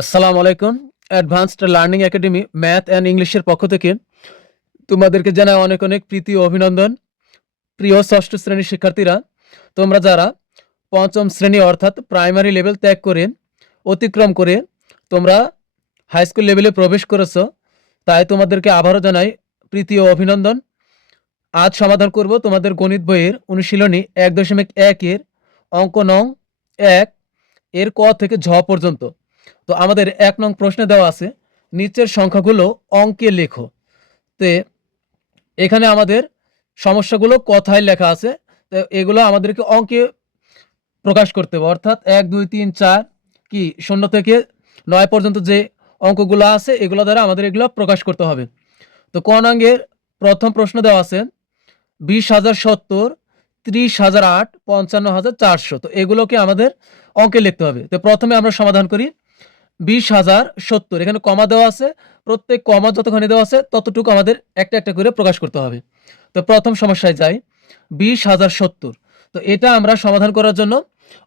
আসসালামু আলাইকুম। Advanced learning academy math and ইংলিশের পক্ষ থেকে তোমাদেরকে জানাই অনেক অনেক প্রীতি ও অভিনন্দন। প্রিয় ষষ্ঠ শ্রেণীর শিক্ষার্থীরা, তোমরা যারা পঞ্চম শ্রেণী অর্থাৎ প্রাইমারি লেভেল ত্যাগ করে অতিক্রম করে তোমরা হাই স্কুল লেভেলে প্রবেশ করেছো, তাই তোমাদেরকে আবারও জানাই প্রীতি ও অভিনন্দন। আজ সমাধান করব তোমাদের গণিত বইয়ের অনুশীলনী 1.1 এর অঙ্ক নং 1 এর ক থেকে ঝ পর্যন্ত। তো আমাদের 1 নং প্রশ্নে দেওয়া আছে নিচের সংখ্যাগুলো অঙ্কে লেখো। তো এখানে আমাদের সমস্যাগুলো কথায় লেখা আছে, তো এগুলো আমাদেরকে অঙ্কে প্রকাশ করতে হবে। অর্থাৎ 1 2 3 4 কি 0 থেকে 9 পর্যন্ত যে অঙ্কগুলো আছে এগুলো দ্বারা আমাদের এগুলো প্রকাশ করতে হবে। তো ক নঙ্গের প্রথম প্রশ্ন দেওয়া আছে 20,070, 30,008, 55,400। তো এগুলোকে আমাদের অঙ্কে লিখতে হবে। তো প্রথমে আমরা সমাধান করি। 20,070 এখানে কমা দেওয়া আছে, প্রত্যেক কমা যতখানি দেওয়া আছে ততটুকু আমাদের একটা একটা করে প্রকাশ করতে হবে। তো প্রথম সমস্যায় যাই, 20,070। তো এটা আমরা সমাধান করার জন্য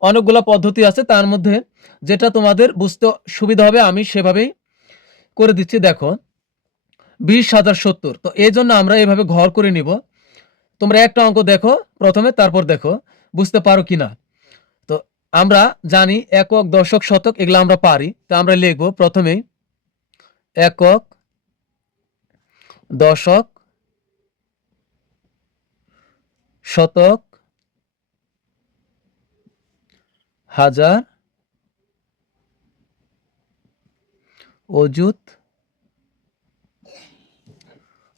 অনেকগুলো পদ্ধতি আছে, তার মধ্যে যেটা তোমাদের বুঝতে সুবিধা হবে আমি সেভাবেই করে দিচ্ছি। দেখো 20,070, তো এই জন্য আমরা এভাবে ঘর করে নিব। তোমরা একটা অঙ্ক দেখো প্রথমে, তারপর দেখো বুঝতে পারো কিনা। তো আমরা জানি একক, দশক, শতক এগুলো আমরা পারি। তো আমরা লিখবো প্রথমেই একক, দশক, শতক, হাজার, অযুত,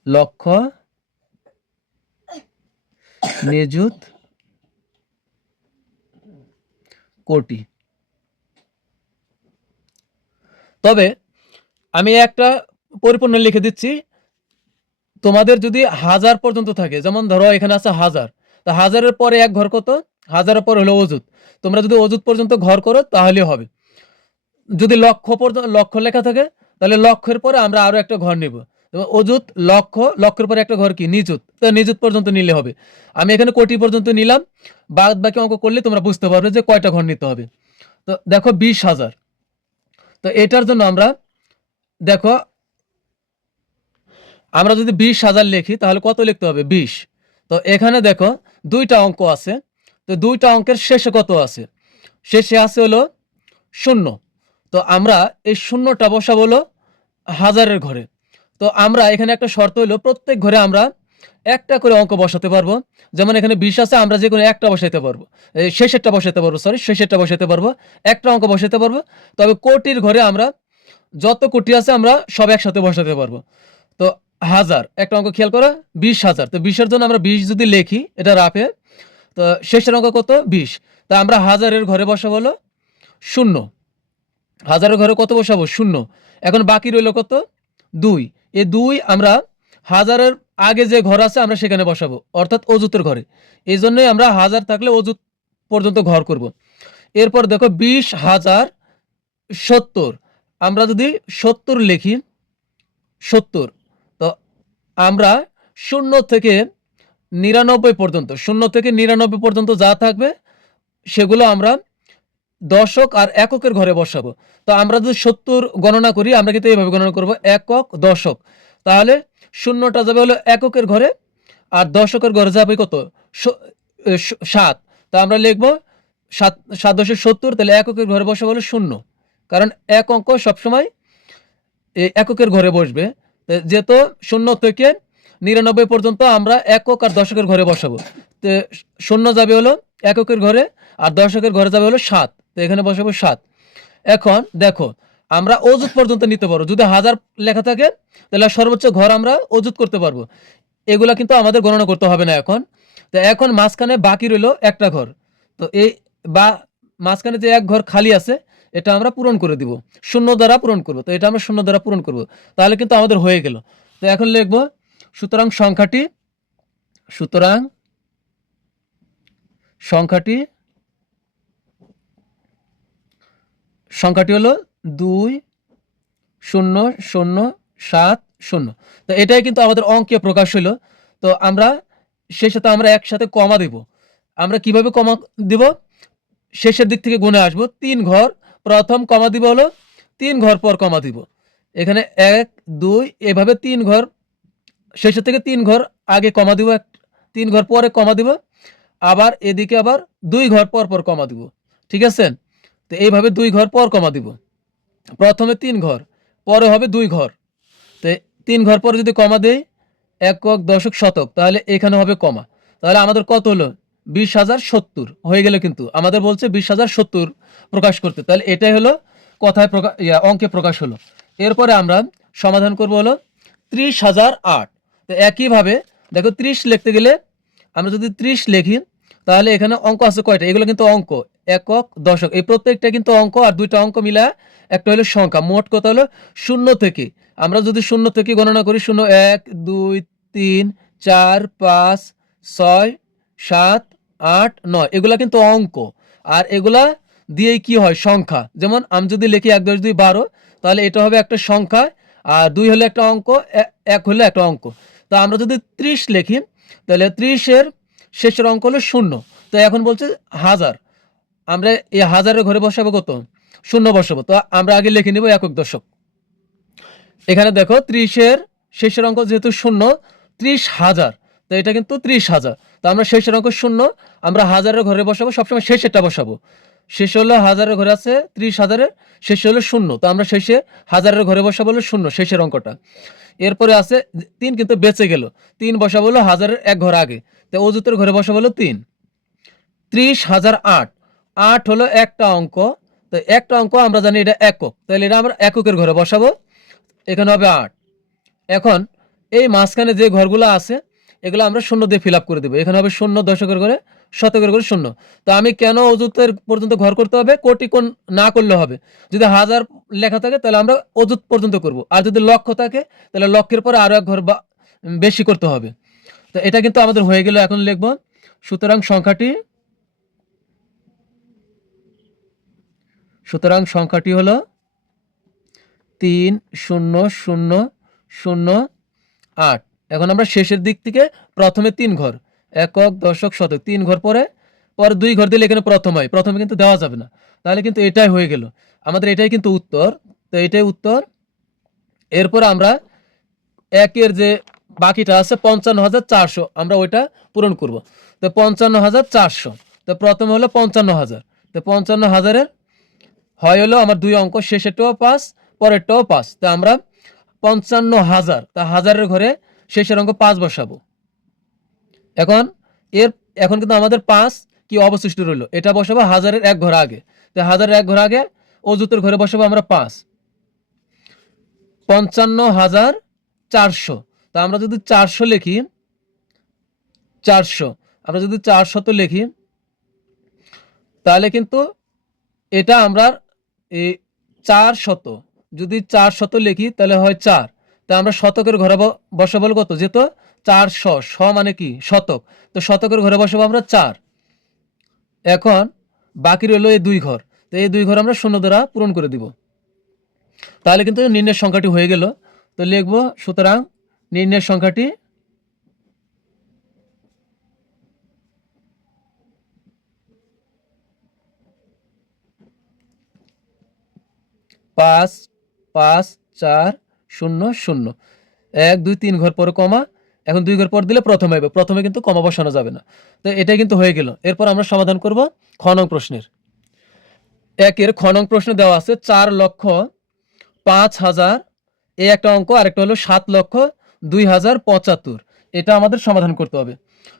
লক্ষ, নিযুত, কোটি। তবে আমি একটা পরিপূর্ণ লিখে দিচ্ছি, তোমাদের যদি হাজার পর্যন্ত থাকে, যেমন ধরো এখানে আছে হাজার, তা হাজারের পরে এক ঘর কত, হাজারের পর হলো অযুত। তোমরা যদি অযুত পর্যন্ত ঘর করো তাহলে হবে। যদি লক্ষ পর্যন্ত লক্ষ লেখা থাকে তাহলে লক্ষের পরে আমরা আরো একটা ঘর নেব। অযুত, লক্ষ, লক্ষের পরে একটা ঘর কি নিযুত, তো নিযুত পর্যন্ত নিলে হবে। আমি এখানে কোটি পর্যন্ত নিলাম, বাদ বাকি অঙ্ক করলে তোমরা বুঝতে পারবে যে কয়টা ঘর নিতে হবে। তো দেখো 20,000, তো এটার জন্য আমরা দেখো আমরা যদি 20,000 লিখি তাহলে কত লিখতে হবে 20। তো এখানে দেখো দুইটা অঙ্ক আছে, তো দুইটা অঙ্কের শেষে কত আছে, শেষে আছে হলো 0। তো আমরা এই শূন্যটা বসাবো হলো হাজারের ঘরে। তো আমরা এখানে একটা শর্ত হলো প্রত্যেক ঘরে আমরা একটা করে অঙ্ক বসাতে পারবো। যেমন এখানে 20 আছে, আমরা যে কোনো একটা বসাইতে পারবো, এই শেষেরটা বসাতে পারবো, শেষেরটা বসাতে পারবো, একটা অঙ্ক বসাতে পারবো। তবে কোটির ঘরে আমরা যত কোটি আছে আমরা সব একসাথে বসাতে পারবো। তো হাজার একটা অঙ্ক খেয়াল করো, 20,000। তো 20-এর জন্য আমরা 20 যদি লিখি এটা রাফে, তো শেষের অঙ্ক কত 20। তা আমরা হাজারের ঘরে বসাবো হলো 0, হাজারের ঘরে কত বসাবো 0। এখন বাকি রইল কত 2। এই 2 আমরা হাজারের আগে যে ঘর আছে আমরা সেখানে বসাবো, অর্থাৎ অযুতের ঘরে। এই জন্যই আমরা হাজার থাকলে অযুত পর্যন্ত ঘর করব। এরপর দেখো 20,070, আমরা যদি 70 লিখি 70, তো আমরা 0 থেকে 99 পর্যন্ত, 0 থেকে 99 পর্যন্ত যা থাকবে সেগুলো আমরা দশক আর এককের ঘরে বসাবো। তো আমরা যদি 70 গণনা করি, আমরা কিন্তু এইভাবে গণনা করব, একক, দশক, তাহলে শূন্যটা যাবে হলো এককের ঘরে আর দশকের ঘরে যাবে কত 7। তা আমরা লিখবো 7 7 দশে 70, তাহলে এককের ঘরে বসাবো হলো 0, কারণ এক অঙ্ক সবসময় এই এককের ঘরে বসবে। যেহেতু 0 থেকে 99 পর্যন্ত আমরা একক আর দশকের ঘরে বসাবো, তো 0 যাবে হলো এককের ঘরে আর দশকের ঘরে যাবে হলো 7, তো এখানে বসাবো 7। এখন দেখো আমরা অযুত পর্যন্ত নিতে পারবো, যদি হাজার লেখা থাকে তাহলে সর্বোচ্চ ঘর আমরা অযুত করতে পারবো। এগুলা কিন্তু আমাদের গণনা করতে হবে না এখন। তো এখন মাঝখানে বাকি রইলো একটা ঘর, তো এই বা মাঝখানে যে এক ঘর খালি আছে এটা আমরা পূরণ করে দিব, 0 দ্বারা পূরণ করব। তো এটা আমরা 0 দ্বারা পূরণ করব, তাহলে কিন্তু আমাদের হয়ে গেল। তো এখন লিখবো সুতরাং সংখ্যাটি হলো 2,0,0,7,0। তো এটাই কিন্তু আমাদের অঙ্কে প্রকাশ হলো। তো আমরা শেষে তো আমরা একসাথে কমা দেব। আমরা কিভাবে কমা দিব, শেষের দিক থেকে গুনে আসবো 3 ঘর, প্রথম কমা দিব হলো 3 ঘর পর কমা দিব। এখানে 1 2 এভাবে 3 ঘর শেষের থেকে 3 ঘর আগে কমা দিব, 3 ঘর পরে কমা দিব, আবার এদিকে আবার 2 ঘর পর কমা দিব। ঠিক আছে? তো এইভাবে 2 ঘর পর কমা দিব। প্রথমে 3 ঘর, পরে হবে 2 ঘর। তো 3 ঘর পরে যদি কমা দেই একক, দশক, শতক, তাহলে এখানে হবে কমা। তাহলে আমাদের কত হলো? 20,070 হয়ে গেল। কিন্তু আমাদের বলছে 20,070 প্রকাশ করতে। তাহলে এটাই হলো কথায় অঙ্কে প্রকাশ হলো। এরপরে আমরা সমাধান করব হলো 30,008। তো একইভাবে দেখো 30 লিখতে গেলে আমরা যদি 30 লিখি তাহলে এখানে অঙ্ক আছে কয়টা? এগুলো কিন্তু অঙ্ক, একক, দশক, এই প্রত্যেকটা কিন্তু অঙ্ক, আর দুইটা অঙ্ক মিলা একটা হলো সংখ্যা। মোট কথা হলো 0 থেকে, আমরা যদি 0 থেকে গণনা করি 0 1 2 3 4 5 6 7 8 9, এগুলা কিন্তু অঙ্ক। আর এগুলা দিয়েই কি হয়? সংখ্যা। যেমন আমি যদি লিখি 1 10 2 12, তাহলে এটা হবে একটা সংখ্যা, আর 2 হলো একটা অঙ্ক, 1 হলো একটা অঙ্ক। তো আমরা যদি 30 লিখি তাহলে 30 এর শেষের অঙ্ক হলো 0। তো এখন বলছে 1000, আমরা এই 1000-এর ঘরে বসাবো কত? 0 বসাবো। তো আমরা আগে লিখে নিব একক, দশক। এখানে দেখো 30 এর শেষের অঙ্ক যেহেতু 0, 30,000, তো এটা কিন্তু 30,000। তো আমরা শেষের অঙ্ক 0, আমরা 1000-এর ঘরে বসাবো, সবসময় শেষেরটা বসাবো। শেষে হলো 1000-এর ঘরে আছে 30,000-এর, শেষে হলো 0, তো আমরা শেষে 1000-এর ঘরে বসাবো হলো 0, শেষের অঙ্কটা। এরপরে আছে 3, কিন্তু বেঁচে গেল। 3 বসাবো হলো 1000-এর এক ঘর আগে, তো অযুতের ঘরে বসাবো হলো 3। 30,008, 8 হলো একটা অঙ্ক, তো একটা অঙ্ক আমরা জানি এটা একক, তাহলে এটা আমরা এককের ঘরে বসাবো, এখানে হবে 8। এখন এই মাঝখানে যে ঘরগুলো আছে এগুলো আমরা 0 দিয়ে ফিল আপ করে দেবো। এখানে হবে 0 দশকের ঘরে, শতকের ঘরে 0। তো আমি কেন অযুতের পর্যন্ত ঘর করতে হবে? কোটি কোণ না করলে হবে। যদি 1000 লেখা থাকে তাহলে আমরা অযুত পর্যন্ত করব, আর যদি লক্ষ থাকে তাহলে লক্ষের পরে আরো এক ঘর বেশি করতে হবে। তো এটা কিন্তু আমাদের হয়ে গেল। এখন লিখব সংখ্যাটি হলো 3,0,0,0,8। এখন আমরা শেষের দিক থেকে প্রথমে 3 ঘর, একক, দশক, শতক, 3 ঘর পরে 2 ঘর দিলে এখানে প্রথম হয়, প্রথমে কিন্তু দেওয়া যাবে না। তাহলে কিন্তু এটাই হয়ে গেল আমাদের, এটাই কিন্তু উত্তর। তো এটাই উত্তর। এরপর আমরা একের যে বাকিটা আছে 55,400, আমরা ওইটা পূরণ করব। তো 55,400, তো প্রথমে হলো 55,000, তো 55,000-এর হয় হলো আমার 2 অঙ্ক, শেষেরটাও 5, পরেরটাও 5। তো আমরা 55,000, তা 1000-এর ঘরে শেষের অঙ্ক 5 বসাবো। এখন কিন্তু আমাদের 5 কি অবশিষ্ট রইল, এটা বসাবো 1000-এর এক ঘর আগে। তো 1000-এর এক ঘর আগে অযুতের ঘরে বসাবো আমরা 5। 55,400, তা আমরা যদি 400 লিখি, 400 আমরা যদি 400 লিখি তাহলে কিন্তু এটা আমরা এই 400, যদি 400 লিখি তাহলে হয় 4। তা আমরা শতকের ঘরে বসাবো কত? যেহেতু 400, শ মানে কি? শতক, তো শতকের ঘরে বসাবো আমরা 4। এখন বাকি রইল এই 2 ঘর, তো এই 2 ঘর আমরা 0 দ্বারা পূরণ করে দিব। তাহলে কিন্তু নির্ণয়ের সংখ্যাটি হয়ে গেল। তো লিখব, সুতরাং নির্ণয়ের সংখ্যাটি 5,5,4,0,0। 1 2 3 ঘর পরে কমা, এখন 2 ঘর পর দিলে প্রথমে হবে, প্রথমে কিন্তু কমা বসানো যাবে না। তো এটাই কিন্তু হয়ে গেল। এরপর আমরা সমাধান করব খ নং প্রশ্নের। একের খ নং প্রশ্নে দেওয়া আছে 4,05,000, এই একটা অঙ্ক, আর একটা হলো 7,02,075, এটা আমাদের সমাধান করতে হবে।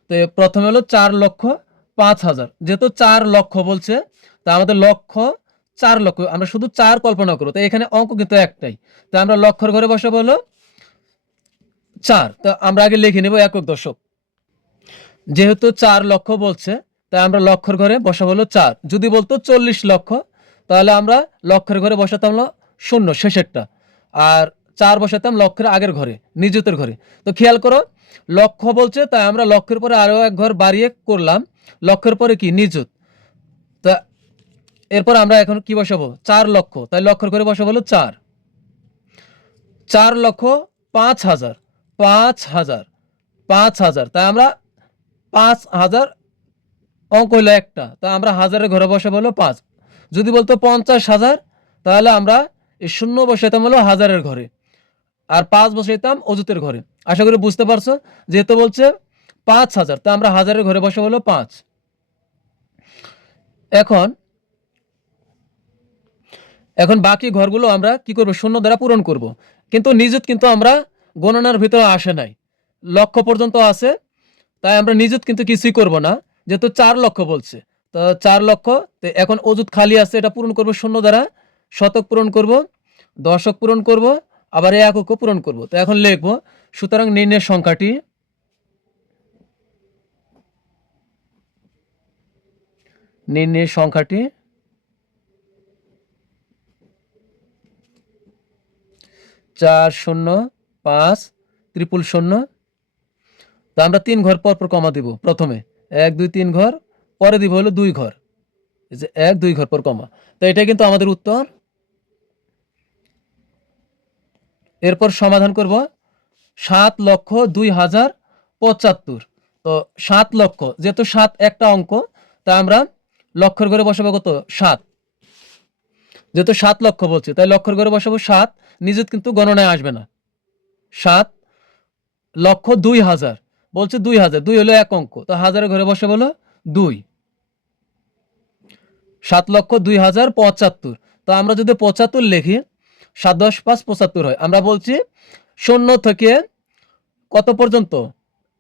তো প্রথমে হলো 4,05,000, যেহেতু 4 লক্ষ বলছে, তা আমাদের লক্ষ 4 লক্ষ, আমরা শুধু 4 কল্পনা করবো। তো এখানে অঙ্ক কিন্তু একটাই, তো আমরা লক্ষের ঘরে বসাবো হলো 4। তো আমরা আগে লিখে নেব একক, দশক। যেহেতু 4 লক্ষ বলছে, তাই আমরা লক্ষের ঘরে বসাবো হলো 4। যদি বলতো 40 লক্ষ, তাহলে আমরা লক্ষের ঘরে বসাতাম হলো 0, শেষেরটা, আর 4 বসাতাম লক্ষের আগের ঘরে, নিযুতের ঘরে। তো খেয়াল করো, লক্ষ বলছে তাই আমরা লক্ষের পরে আরো এক ঘর বাড়িয়ে করলাম, লক্ষের পরে কি? নিযুত। তা এরপর আমরা এখন কি বসাবো? 4 লক্ষ, তাই লক্ষের ঘরে বসাবো হলো 4। 4,05,000, 5,000, 5,000, তাই আমরা 5,000 অঙ্ক হইলো একটা, তা আমরা 1000-এর ঘরে বসাবো হলো 5। যদি বলতো 50,000, তাহলে আমরা এই 0 বসাইতাম হলো হাজারের ঘরে, আর 5 বসাইতাম অযুতের ঘরে। আশা করি বুঝতে পারছো। যেহেতু বলছে 5000, তো আমরা হাজারের ঘরে বসাবো হলো 5। এখন এখন বাকি ঘরগুলো আমরা কি করব, 0 দ্বারা পূরণ করব। কিন্তু নিযুত কিন্তু আমরা গণনার ভিতরে আসে নাই, লক্ষ পর্যন্ত আছে, তাই আমরা নিযুত কিন্তু কিছুই করব না, যেহেতু 4 লক্ষ বলছে। তো 4 লক্ষ, তো এখন অযুত খালি আছে, এটা পূরণ করব 0 দ্বারা, শতক পূরণ করব, দশক পূরণ করব, আবার এককও পূরণ করব। তো এখন লিখব, সুতরাং নির্ণয়ের সংখ্যাটি 405000। তো আমরা 3 ঘর পর পর কমা দিব। প্রথমে 1 2 3 ঘর, পরে দিব হলো 2 ঘর, এই যে 1 2 ঘর পর কমা। তো এটা কিন্তু আমাদের উত্তর। এরপর সমাধান করব 7,02,075। তো 7 লক্ষ, যেহেতু 7 একটা অঙ্ক, তা আমরা লক্ষের ঘরে বসাবো কত, 7। যেহেতু 7 লক্ষ বলছে, তাই লক্ষের ঘরে বসাবো 7, নিযুত কিন্তু গণনায় আসবে না। 7,02,000 বলছে 2000, 2 হলো এক অঙ্ক, তো হাজারের ঘরে বসাবো হলো 2। 7,02,075। তো আমরা যদি 75 লিখি, 7 10 5 75 হয়। আমরা বলছি 0 থেকে কত পর্যন্ত,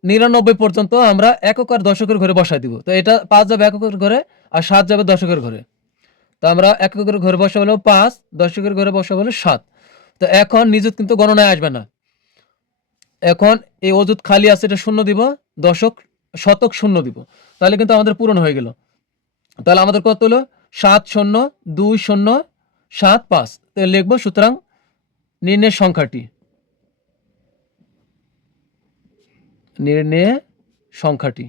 99 পর্যন্ত আমরা একক আর দশকের ঘরে বসাই দিব। তো এটা 5 যাবে এককের ঘরে, আর 7 যাবে দশকের ঘরে। তো আমরা এককের ঘরে বসাবো হলো 5, দশকের ঘরে বসাবো হলো 7। তো এখন নিযুত কিন্তু গণনায় আসবে না। এখন এই অযুত খালি আছে, এটা 0 দিব, দশক শতক 0 দিব, তাহলে কিন্তু আমাদের পূরণ হয়ে গেল। তাহলে আমাদের কত হলো, 7,020,75। তো লিখবো, সুতরাং নির্ণয়ের সংখ্যাটি, নির্ণয় সংখ্যাটি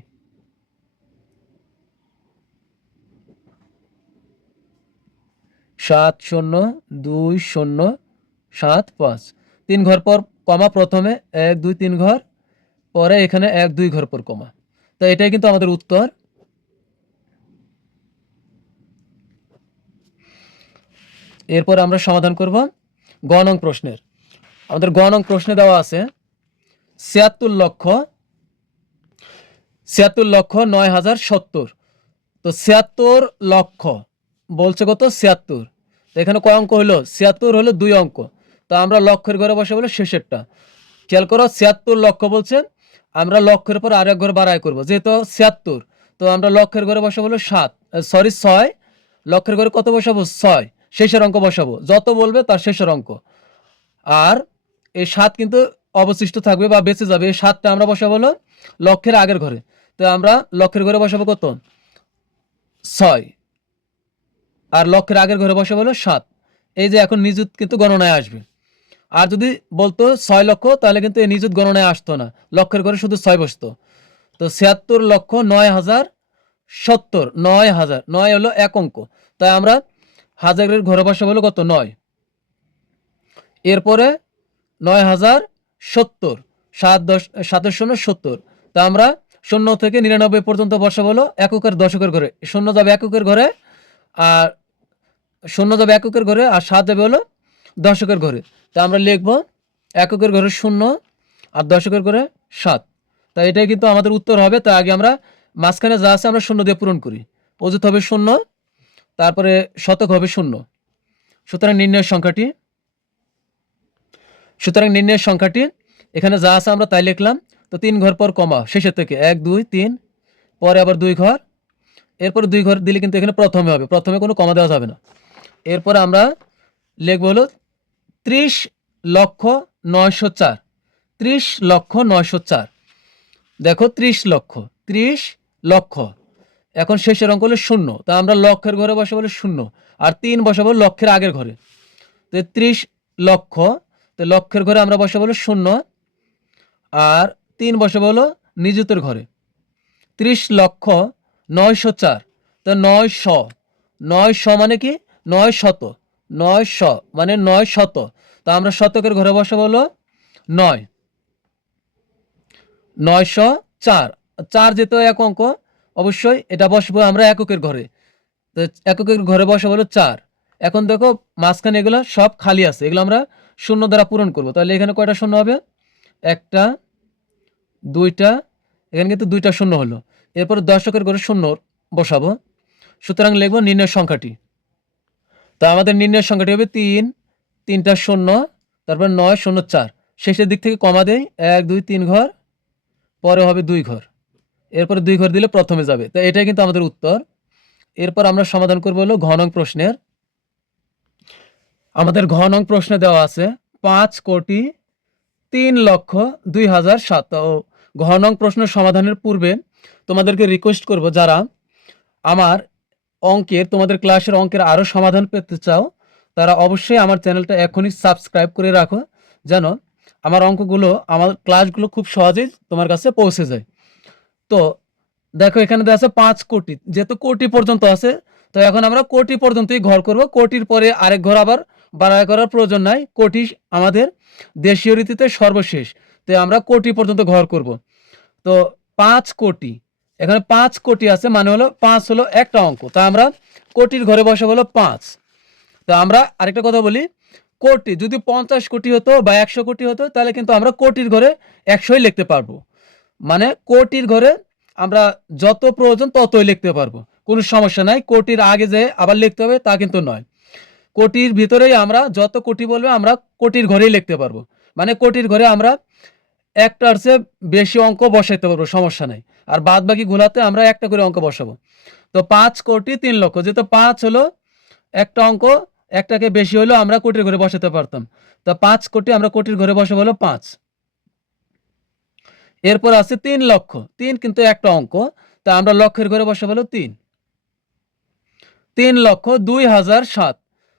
7,020,75। 3 ঘর পর কমা, প্রথমে 1 2 3 ঘর, পরে এখানে 1 2 ঘর পর কমা। তো এটাই কিন্তু আমাদের উত্তর। এরপর আমরা সমাধান করব গ নং প্রশ্নের। আমাদের গ নং প্রশ্নে দেওয়া আছে 76,09,070। তো 76 লক্ষ বলছে কত, 76। তো এখানে কয় অঙ্ক হলো, 76 হলো 2 অঙ্ক। তো আমরা লক্ষের ঘরে বসে বলে শেষেরটা। খেয়াল করো, 76 লক্ষ বলছে, আমরা লক্ষের পর আরেক ঘর বাড়াই করব, যেহেতু 76। তো আমরা লক্ষের ঘরে বসাবো হলো 6, লক্ষের ঘরে কত বসাবো, 6, শেষের অঙ্ক বসাবো, যত বলবে তার শেষের অঙ্ক। আর এই 7 কিন্তু অবশিষ্ট থাকবে বা বেঁচে যাবে, এই 7টা আমরা বসাবো হলো লক্ষের আগের ঘরে। তো আমরা লক্ষের ঘরে বসাবো কত, 6, আর লক্ষের আগের ঘরে বসাবো হলো 7। এই যে এখন নিযুত কিন্তু গণনায় আসবে। আর যদি বলতো 6 লক্ষ, তাহলে কিন্তু এই নিযুত গণনায় আসতো না, লক্ষের ঘরে শুধু 6 বসতো। তো 76,09,070, 9,000, 9 হলো এক অঙ্ক, তাই আমরা হাজারের ঘরে বসাবো হলো কত, 9। এরপরে 9,070, 7 10 7 0 70। তা আমরা 0 থেকে 99 পর্যন্ত বসাবো হলো এককের দশকের ঘরে, 0 যাবে এককের ঘরে, আর 0 যাবে এককের ঘরে, আর 7 যাবে হলো দশকের ঘরে। তা আমরা লিখব এককের ঘরে 0, আর দশকের ঘরে 7। তাই এটাই কিন্তু আমাদের উত্তর হবে। তাই আগে আমরা মাঝখানে যা আছে আমরা 0 দিয়ে পূরণ করি। অযুত হবে 0, তারপরে শতক হবে 0। সুতরাং নির্ণয়ের সংখ্যাটি এখানে যা আছে আমরা তাই লিখলাম। তো 3 ঘর পর কমা, শেষের থেকে 1 2 3, পরে আবার 2 ঘর, এরপরে 2 ঘর দিলে কিন্তু এখানে প্রথমে হবে, প্রথমে কোনো কমা দেওয়া যাবে না। এরপরে আমরা লিখব হলো 30,09,004, 30,09,004। দেখো 30 লক্ষ, এখন শেষের অঙ্ক হলো 0। তা আমরা লক্ষের ঘরে বসাবো হলো 0, আর 3 বসাবো লক্ষের আগের ঘরে। তো 30 লক্ষ, তো লক্ষের ঘরে আমরা বসাবো হলো 0, আর 3 বসাবো হলো নিযুতের ঘরে। 30,09,004, তো 900 মানে কি, 900 মানে 900। তো আমরা শতকের ঘরে বসাবো হলো 9, 904। 4 যেহেতু এক অঙ্ক, অবশ্যই এটা বসবো আমরা এককের ঘরে। তো এককের ঘরে বসাবো হলো 4, এখন দেখো মাঝখানে এগুলো সব খালি আছে, এগুলো আমরা শূন্য দ্বারা পূরণ করব। তাহলে এখানে কয়টা শূন্য হবে? একটা, দুইটা, এখানে কিন্তু দুইটা শূন্য হলো। এরপর দশকের ঘরে শূন্য বসাবো। সুতরাং লিখবো নির্ণয় সংখ্যাটি। তো আমাদের নির্ণয় সংখ্যাটি হবে 3, 3টা শূন্য, তারপর 9, 0, 4। শেষের দিক থেকে কমা দেই, 1, 2, 3 ঘর, পরে হবে 2 ঘর, এরপরে 2 ঘর দিলে প্রথমে যাবে। তো এটাই কিন্তু আমাদের উত্তর। এরপর আমরা সমাধান করবো হলো ঘ নং প্রশ্নের। আমাদের ঘ নং প্রশ্নে দেওয়া আছে 5,03,02,007। তো ঘ নং প্রশ্নের সমাধানের পূর্বে তোমাদেরকে রিকোয়েস্ট করব, যারা আমার অঙ্কের, তোমাদের ক্লাসের অঙ্কের আরও সমাধান পেতে চাও, তারা অবশ্যই আমার চ্যানেলটা এখনই সাবস্ক্রাইব করে রাখো, যেন আমার অঙ্কগুলো, আমার ক্লাসগুলো খুব সহজেই তোমার কাছে পৌঁছে যায়। তো দেখো এখানে দেওয়া আছে 5 কোটি, যেহেতু কোটি পর্যন্ত আছে, তো এখন আমরা কোটি পর্যন্তই ঘর করব। কোটির পরে আরেক ঘর আবার বাড়াই করার প্রয়োজন নাই, কোটি আমাদের দেশীয় রীতিতে সর্বশেষ, তো আমরা কোটি পর্যন্ত ঘর করব। তো 5 কোটি, এখানে 5 কোটি আছে, মানে হলো 5 হলো একটা অঙ্ক, তা আমরা কোটির ঘরে বসে হলো 5। তো আমরা আরেকটা কথা বলি, কোটি যদি 50 কোটি হতো বা 100 কোটি হতো, তাহলে কিন্তু আমরা কোটির ঘরে 100ই লিখতে পারবো। মানে কোটির ঘরে আমরা যত প্রয়োজন ততই লিখতে পারবো, কোনো সমস্যা নাই। কোটির আগে যে আবার লিখতে হবে তা কিন্তু নয়, কোটির ভিতরেই আমরা যত কোটি বলবে আমরা কোটির ঘরেই লিখতে পারবো। মানে কোটির ঘরে আমরা একটার চেয়ে বেশি অঙ্ক বসাইতে পারবো, সমস্যা নাই। আর বাদ বাকি গুলাতে আমরা একটা করে অঙ্ক বসাবো। তো 5,03,00,000, যেহেতু 5 হলো একটা অঙ্ক, একটাকে বেশি হলেও আমরা কোটির ঘরে বসাতে পারতাম। তো 5 কোটি আমরা কোটির ঘরে বসাবো হলো 5। এরপর আছে 3 লক্ষ, 3 কিন্তু একটা অঙ্ক, তা আমরা লক্ষের ঘরে বসাবো হলো 3। 3,02,007,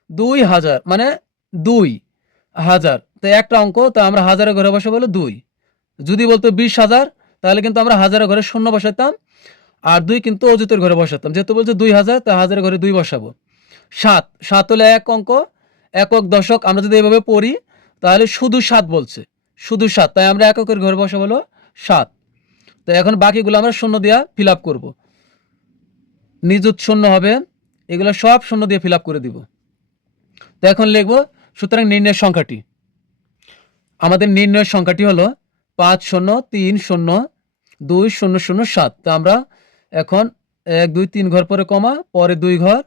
2,000 মানে 2,000, তো একটা অঙ্ক, তা আমরা হাজারের ঘরে বসাবো হলো 2। যদি বলতো 20,000, তাহলে কিন্তু আমরা হাজারের ঘরে শূন্য বসাতাম, আর 2 কিন্তু অযুতের ঘরে বসাতাম। যেহেতু বলছে 2,000, তা হাজারের ঘরে 2 বসাবো। 7, 7 হলো এক অঙ্ক, একক দশক। আমরা যদি এভাবে পড়ি তাহলে শুধু 7 বলছে, শুধু 7, তাই আমরা এককের ঘরে বসাবো হলো 7। তো এখন বাকিগুলো আমরা শূন্য দিয়ে ফিল আপ করবো, নিযুত শূন্য হবে, এগুলো সব শূন্য দিয়ে ফিল আপ করে দিব। তো এখন লিখবো, সুতরাং নির্ণয়ের সংখ্যাটি, আমাদের নির্ণয়ের সংখ্যাটি হলো 5,03,02,007। তো আমরা এখন 1, 2, 3 ঘর পরে কমা, পরে 2 ঘর।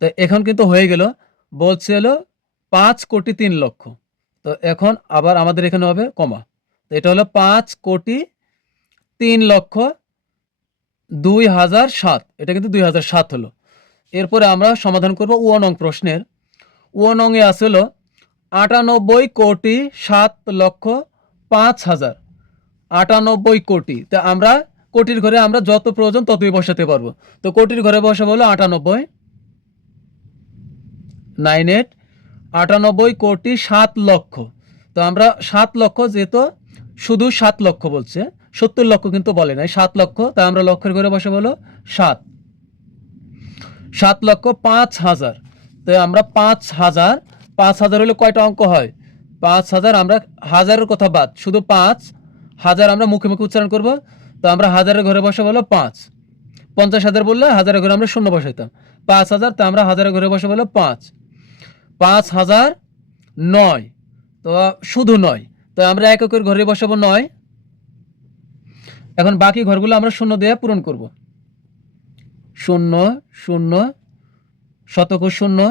তো এখন কিন্তু হয়ে গেল, বলছে হলো 5,03,00,000। তো এখন আবার আমাদের এখানে হবে কমা, তো এটা হলো 5,03,02,007, এটা কিন্তু 2007 হলো। এরপরে আমরা সমাধান করব ও নং প্রশ্নের। ও নং এ আছে হলো 98,07,05,000, 98 কোটি। তা আমরা কোটির ঘরে আমরা যত প্রয়োজন ততই বসাতে পারবো। তো কোটির ঘরে বসাবো হলো 98, 98, 98,07,00,000। তো আমরা 7 লক্ষ, যেহেতু শুধু 7 লক্ষ বলছে, 70 লক্ষ কিন্তু বলে নাই, 7 লক্ষ, তাই আমরা লক্ষের ঘরে বসাবো হলো 7। 7,05,000, তো আমরা 5,000, 5,000 হলে কয়টা অঙ্ক হয়? 5,000, আমরা হাজারের কথা বাদ, শুধু 5,000 আমরা মুখে মুখে উচ্চারণ করব। তো আমরা হাজারের ঘরে বসাবো হলো 5। 50,000 বললে হাজারের ঘরে আমরা শূন্য বসাইতাম। 5,000, তো আমরা হাজারের ঘরে বসাবো হলো 5। 5,009, তো শুধু 9, তো আমরা এককের ঘরে বসাবো 9। এখন বাকি ঘরগুলো আমরা শূন্য দিয়ে পূরণ করব। 0, 0, শতক 0,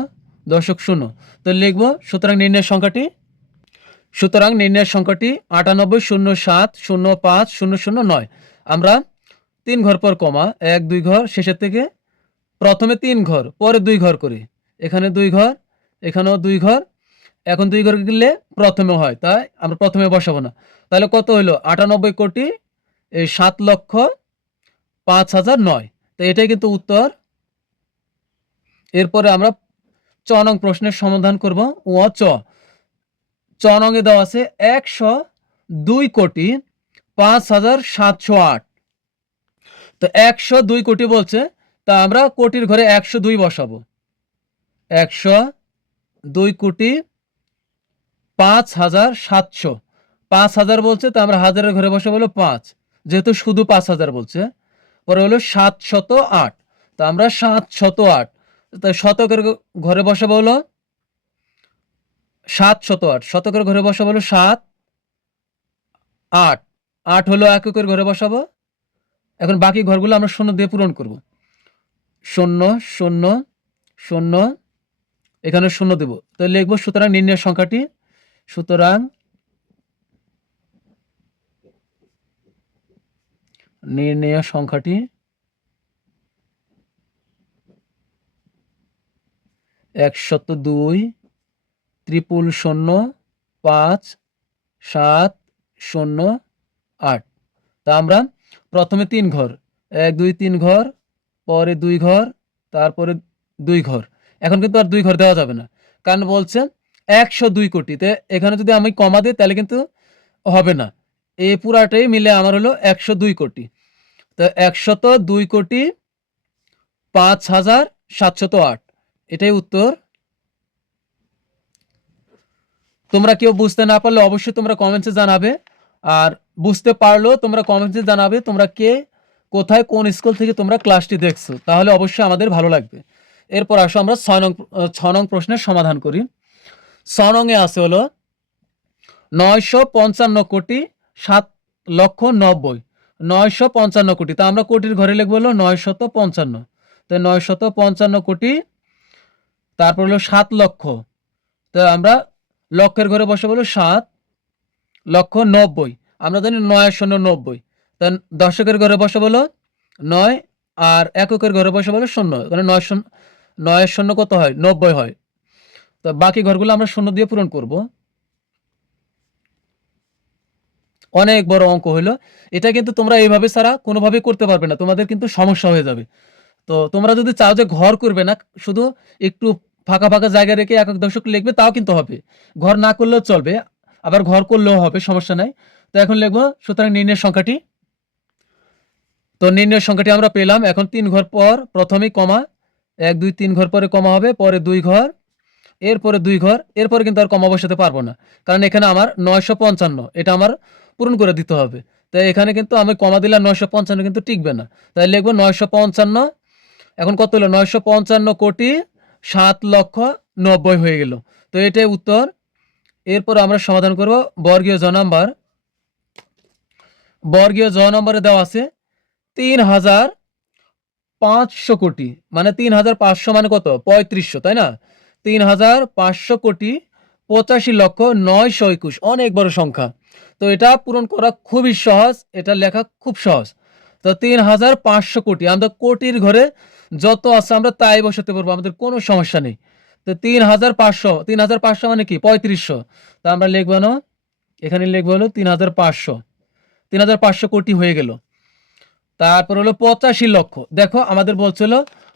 দশক 0। তো লিখবো, সুতরাং নির্ণয়ের সংখ্যাটি, সুতরাং নির্ণয়ের সংখ্যাটি 98,07,05,009। আমরা 3 ঘর পর কমা, 1, 2 ঘর, শেষের থেকে প্রথমে 3 ঘর, পরে 2 ঘর করি। এখানে 2 ঘর, এখানেও 2 ঘর। এখন 2 ঘর গেলে প্রথমে হয়, তাই আমরা প্রথমে বসাবো না। তাহলে কত হলো? 98,07,05,009। তো এটাই কিন্তু উত্তর। এরপরে আমরা চ নং প্রশ্নের সমাধান করব। ও চ, চ নং এ দেওয়া আছে 102,05,708। তো 102 কোটি বলছে, তা আমরা কোটির ঘরে 102 বসাবো। 102,05,700, 5,000 বলছে, তা আমরা হাজারের ঘরে বসাবো হলো 5, যেহেতু শুধু 5,000 বলছে। পরে হলো 708, তা আমরা 708, তাই শতকের ঘরে বসাবো হলো 708, শতকের ঘরে বসাবো হলো 7, 8, 8 হলো এককের ঘরে বসাবো। এখন বাকি ঘরগুলো আমরা শূন্য দিয়ে পূরণ করব। 0 0 0, এখানে শূন্য দেব। তো লিখবো সুতরাং নির্ণয় সংখ্যাটি, সুতরাং নির্ণয় সংখ্যাটি 102 000 5 7 0 8। তা আমরা প্রথমে 3 ঘর, 1 2 3 ঘর, পরে 2 ঘর, তারপরে 2 ঘর। এখন কিন্তু আর 2 ঘর দেওয়া যাবে না, কারণ বলছে 102 কোটিতে। এখানে যদি আমি কমা দিই তাহলে কিন্তু হবে না। এই পুরাটাই মিলে আমার হলো 102 কোটি। তো 102 কোটি 5,708, এটাই উত্তর। তোমরা কেউ বুঝতে না পারলে অবশ্যই তোমরা কমেন্টসে জানাবে, আর বুঝতে পারলেও তোমরা কমেন্টসে জানাবে তোমরা কে কোথায় কোন স্কুল থেকে তোমরা ক্লাসটি দেখছো, তাহলে অবশ্যই আমাদের ভালো লাগবে। এরপর আসো আমরা 6 নং প্রশ্নের সমাধান করি। 6 নং এ আছে হলো 955 কোটি 7,90,000, 955 কোটি। তা আমরা কোটির ঘরে লিখবো হলো 955। তো 955 কোটি, তারপর হলো 7 লক্ষ। তো আমরা লক্ষের ঘরে বসে বলো 7,90,000, আমরা জানি 9 শূন্য 90। তা দশকের ঘরে বসে বলো 9, আর এককের ঘরে বসে বলো 0, কারণ 9 শূন্য কত হয়, 90 হয়। তো বাকি ঘরগুলো আমরা শূন্য দিয়ে পূরণ করব। অনেক বড় অঙ্ক হলো এটা, কিন্তু তোমরা এইভাবে ছাড়া কোনোভাবেই করতে পারবে না, তোমাদের কিন্তু সমস্যা হয়ে যাবে। তো তোমরা যদি চাও যে ঘর করবে না, শুধু একটু ফাঁকা ফাঁকা জায়গা রেখে একক দশক লিখবে, তাও কিন্তু হবে। ঘর না করলেও চলবে, আবার ঘর করলেও হবে, সমস্যা নাই। তো এখন লিখবো সুতরাং নির্ণয় সংখ্যাটি। তো নির্ণয় সংখ্যাটি আমরা পেলাম। এখন 3 ঘর পর প্রথমেই কমা, 1 2 3 ঘর পরে কমা হবে, পরে 2 ঘর, এরপরে 2 ঘর, এরপরে কিন্তু আর কমা বসাতে পারবো না, কারণ এখানে আমার 955 এটা আমার পূরণ করে দিতে হবে। তাই এখানে কিন্তু আমি কমা দিলে 955 কিন্তু টিকবে না, তাই লিখবো 955। এখন কত হলো, 955 কোটি 7,90,000 হয়ে গেল। তো এটাই উত্তর। এরপর আমরা সমাধান করব বর্গীয় জ নাম্বার। বর্গীয় জ নম্বরে দেওয়া আছে 3,500 কোটি, মানে 3,500 মানে কত, 3500, তাই না? 3,500 কোটি 85,09,21, অনেক বড় সংখ্যা। তো এটা পূরণ করা খুবই সহজ, এটা লেখা খুব সহজ। তো 3,500 কোটি, আমরা কোটির ঘরে যত আছে আমরা তাই বসাতে পারবো, আমাদের কোনো সমস্যা নেই। তো 3,500 মানে কি 3500, তা আমরা লিখবো না, এখানে লিখবো হলো 3,500 কোটি হয়ে গেল। তারপর হলো 85 লক্ষ। দেখো আমাদের বলছিল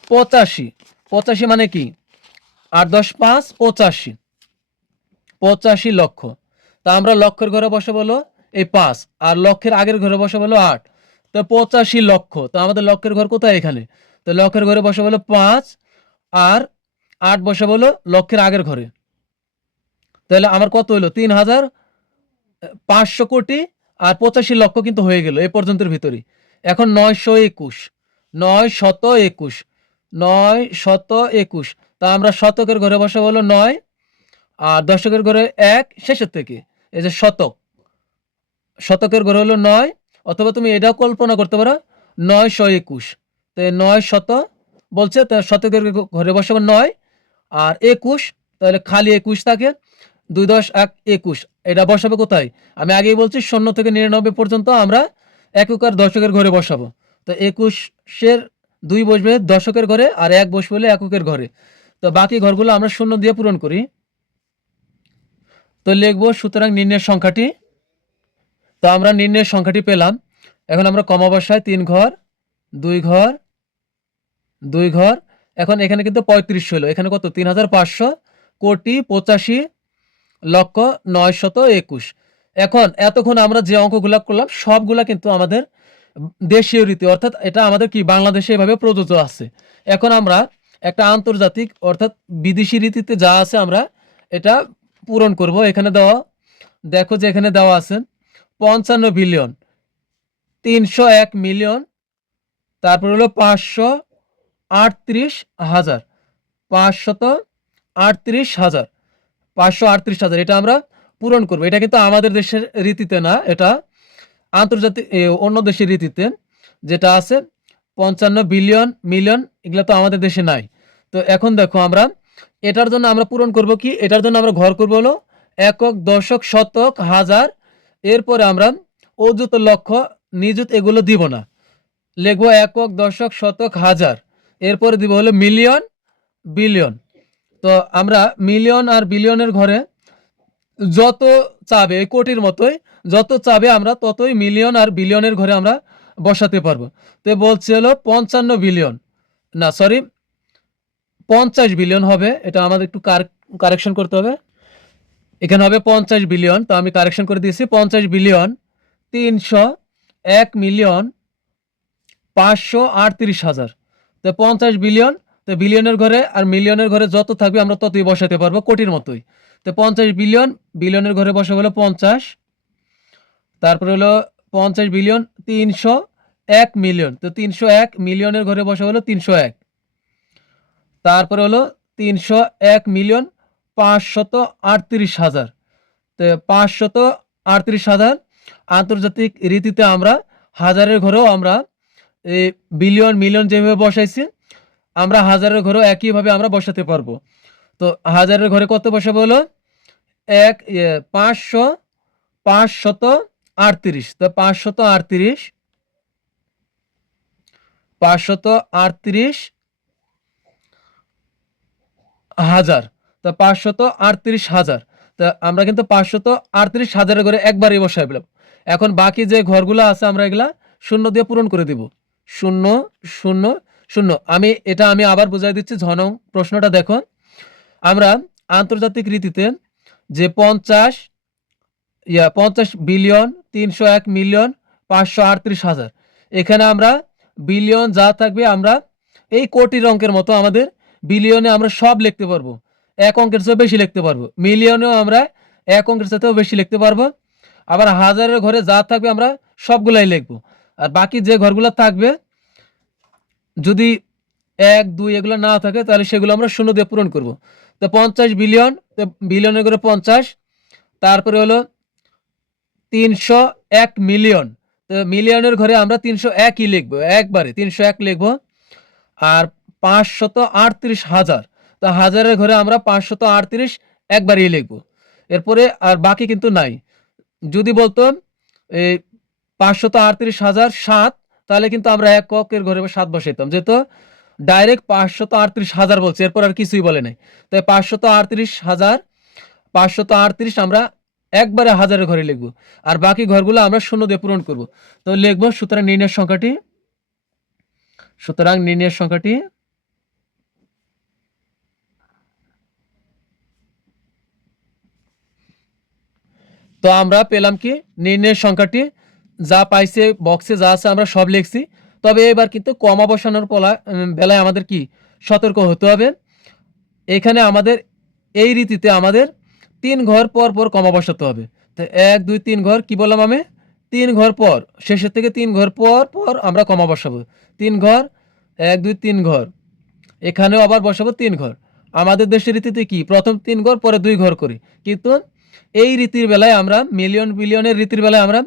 85 মানে কি 8 10 5 85 লক্ষ। তা আমরা লক্ষের ঘরে বসে বলো এই 5, আর লক্ষের আগের ঘরে বসে বলো 8। তো 85 লক্ষ। তো আমাদের লক্ষের ঘর কোথায়, এখানে। তো লক্ষের ঘরে বসে বলো 5, আর 8 বসে বলো লক্ষের আগের ঘরে। তাহলে আমার কত হলো, 3,500 কোটি আর 85 লক্ষ কিন্তু হয়ে গেল এ পর্যন্তের ভিতরে। এখন 921, 921, 921। তা আমরা শতকের ঘরে বসে বলো 9, আর দশকের ঘরে 1 শেষের থেকে, এই যে শতক, শতকের ঘরে হলো 9, অথবা তুমি এটাও কল্পনা করতে পারো 921। তো 9 শত বলছে, তা শতকের ঘরে বসাবো 9 আর 21, তাহলে খালি 21 থাকে, 2 10 1 21। এটা বসাবে কোথায়, আমি আগেই বলছি 0 থেকে 99 পর্যন্ত আমরা একক আর দশকের ঘরে বসাবো। তো 21-এর 2 বসবে দশকের ঘরে, আর 1 বসবে হলে এককের ঘরে। তো বাকি ঘরগুলো আমরা 0 দিয়ে পূরণ করি। তো লিখবো সুতরাং নির্ণয়ের সংখ্যাটি। তো আমরা নির্ণয়ের সংখ্যাটি পেলাম। এখন আমরা কমা বসাই, 3 ঘর 2 ঘর 2 ঘর। এখন এখানে কিন্তু 35 হলো, এখানে কত, 3,500 কোটি 85,09,21। এখন এতক্ষণ আমরা যে অঙ্কগুলা করলাম সবগুলা কিন্তু আমাদের দেশীয় রীতি, অর্থাৎ এটা আমাদের কি বাংলাদেশে এভাবে প্রযোজ্য আছে। এখন আমরা একটা আন্তর্জাতিক অর্থাৎ বিদেশি রীতিতে যা আছে আমরা এটা পূরণ করব। এখানে দেওয়া, দেখো যে এখানে দেওয়া আছে 55 বিলিয়ন 301 মিলিয়ন, তারপর হলো 538,000, 538,000, 538,000 এটা আমরা পূরণ করব। এটা কিন্তু আমাদের দেশের রীতিতে না, এটা আন্তর্জাতিক অন্য দেশের রীতিতে যেটা আছে 55 বিলিয়ন মিলিয়ন, এগুলো তো আমাদের দেশে নাই। তো এখন দেখো আমরা এটার জন্য আমরা পূরণ করব কি, এটার জন্য আমরা ঘর করব হলো একক, দশক, শতক, হাজার। এরপরে আমরা অযুত, লক্ষ, নিযুত এগুলো দিব না, লিখবো একক, দশক, শতক, হাজার। এরপরে দিব হলো মিলিয়ন, বিলিয়ন। তো আমরা মিলিয়ন আর বিলিয়নের ঘরে যত চাবে, এই কোটির মতোই যত চাবে আমরা ততই মিলিয়ন আর বিলিয়নের ঘরে আমরা বসাতে পারবো। তো বলছে হলো 55 বিলিয়ন, না সরি 50 বিলিয়ন হবে। এটা আমাদের একটু কারেকশন করতে হবে, এখানে হবে 50 বিলিয়ন। তো আমি কারেকশন করে দিয়েছি 50 বিলিয়ন 301,538,000। তো 50 বিলিয়ন, তো বিলিয়নের ঘরে আর মিলিয়নের ঘরে যত থাকবে আমরা ততই বসাতে পারবো, কোটির মতোই। তো 50 বিলিয়ন, বিলিয়নের ঘরে বসাবো হলো 50, তারপরে হলো 50 বিলিয়ন 301 মিলিয়ন, তো 301 মিলিয়নের ঘরে বসাবো হলো 301, তারপরে হলো 301 মিলিয়ন 538,000। তো 538,000 আন্তর্জাতিক রীতিতে আমরা হাজারের ঘরেও আমরা এই বিলিয়ন মিলিয়ন যেভাবে বসাইছি আমরা হাজারের ঘরেও একইভাবে আমরা বসাতে পারবো। তো হাজারের ঘরে কত বসাবো হলো 538, তো 538,000, তো 538,000। তো আমরা কিন্তু 538,000 করে একবারই বসাই দিলাম। এখন বাকি যে ঘরগুলো আছে আমরা এগুলা শূন্য দিয়ে পূরণ করে দিব, 0 0 0। আমি আবার বুঝাই দিচ্ছি, ঝনং প্রশ্নটা দেখো। আমরা আন্তর্জাতিক রীতিতে যে 50 বিলিয়ন 301 মিলিয়ন 538,000, এখানে আমরা বিলিয়ন যা থাকবে আমরা এই কোটির অঙ্কের মতো আমাদের বিলিয়নে আমরা সব লিখতে পারবো, এক অঙ্কের চেয়ে বেশি লিখতে পারবো। মিলিয়নেও আমরা এক অঙ্কের চাইতেও বেশি লিখতে পারবো। আবার হাজারের ঘরে যা থাকবে আমরা সবগুলাই লিখবো। আর বাকি যে ঘরগুলো থাকবে যদি 1 2 এগুলো না থাকে তাহলে সেগুলো আমরা শূন্য দিয়ে পূরণ করব। তো 50 বিলিয়ন, তো বিলিয়নের ঘরে 50, তারপরে হলো 301 মিলিয়ন, তো মিলিয়নের ঘরে আমরা 301ই লিখবো, একবারে 301 লিখবো। আর 538,000, তো হাজারের ঘরে আমরা 538 একবারই লিখবো। এরপরে আর বাকি কিন্তু নাই। যদি বলতো এই 538,007, তাহলে কিন্তু আমরা এককের ঘরে 7 বসাইতাম, যেহেতু ডাইরেক্ট 538,000 বলছে, এরপর আর কিছুই বলে নাই। তাই 538,000 আমরা একবারে হাজারের ঘরে লিখবো, আর বাকি ঘরগুলো আমরা শূন্য দিয়ে পূরণ করব। তো লিখবো সুতরাং নির্ণয়ের সংখ্যাটি তো আমরা পেলাম কি, নির্ণয়ের সংখ্যাটি যা পাইছে বক্সে যা আছে আমরা সব লিখছি। তবে এবার কিন্তু কমা বসানোর বেলায় আমাদের কি সতর্ক হতে হবে। এখানে আমাদের এই রীতিতে আমাদের 3 ঘর পর পর কমা বসাতে হবে। তো 1 2 3 ঘর, কি বললাম আমি, 3 ঘর পর, শেষের থেকে 3 ঘর পর পর আমরা কমা বসাবো। 3 ঘর, 1 2 3 ঘর, এখানেও আবার বসাবো 3 ঘর। আমাদের দেশের রীতিতে কি প্রথম 3 ঘর পরে 2 ঘর করি, কিন্তু এই রীতির বেলায় আমরা মিলিয়ন বিলিয়নের রীতির বেলায় আমরা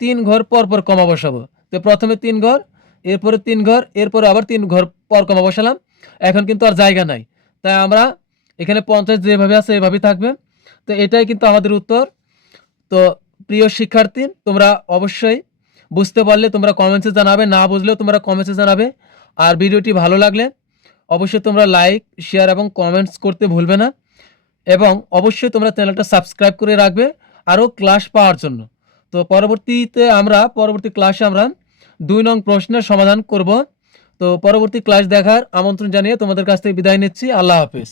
3 ঘর পর পর কমা বসাবো। তো প্রথমে 3 ঘর, এরপরে 3 ঘর, এরপরে আবার 3 ঘর পর কমা বসালাম। এখন কিন্তু আর জায়গা নাই, তাই আমরা এখানে 50 যেভাবে আছে এভাবেই থাকবে। তো এটাই কিন্তু আমাদের উত্তর। তো প্রিয় শিক্ষার্থী, তোমরা অবশ্যই বুঝতে পারলে তোমরা কমেন্টসে জানাবে, না বুঝলেও তোমরা কমেন্টসে জানাবে। আর ভিডিওটি ভালো লাগলে অবশ্যই তোমরা লাইক, শেয়ার এবং কমেন্টস করতে ভুলবে না। এবং অবশ্যই তোমরা চ্যানেলটা সাবস্ক্রাইব করে রাখবে আরও ক্লাস পাওয়ার জন্য। তো পরবর্তী ক্লাসে আমরা 2 নং প্রশ্নের সমাধান করব। তো পরবর্তী ক্লাস দেখার আমন্ত্রণ জানিয়ে তোমাদের কাছ থেকে বিদায় নিচ্ছি। আল্লাহ হাফেজ।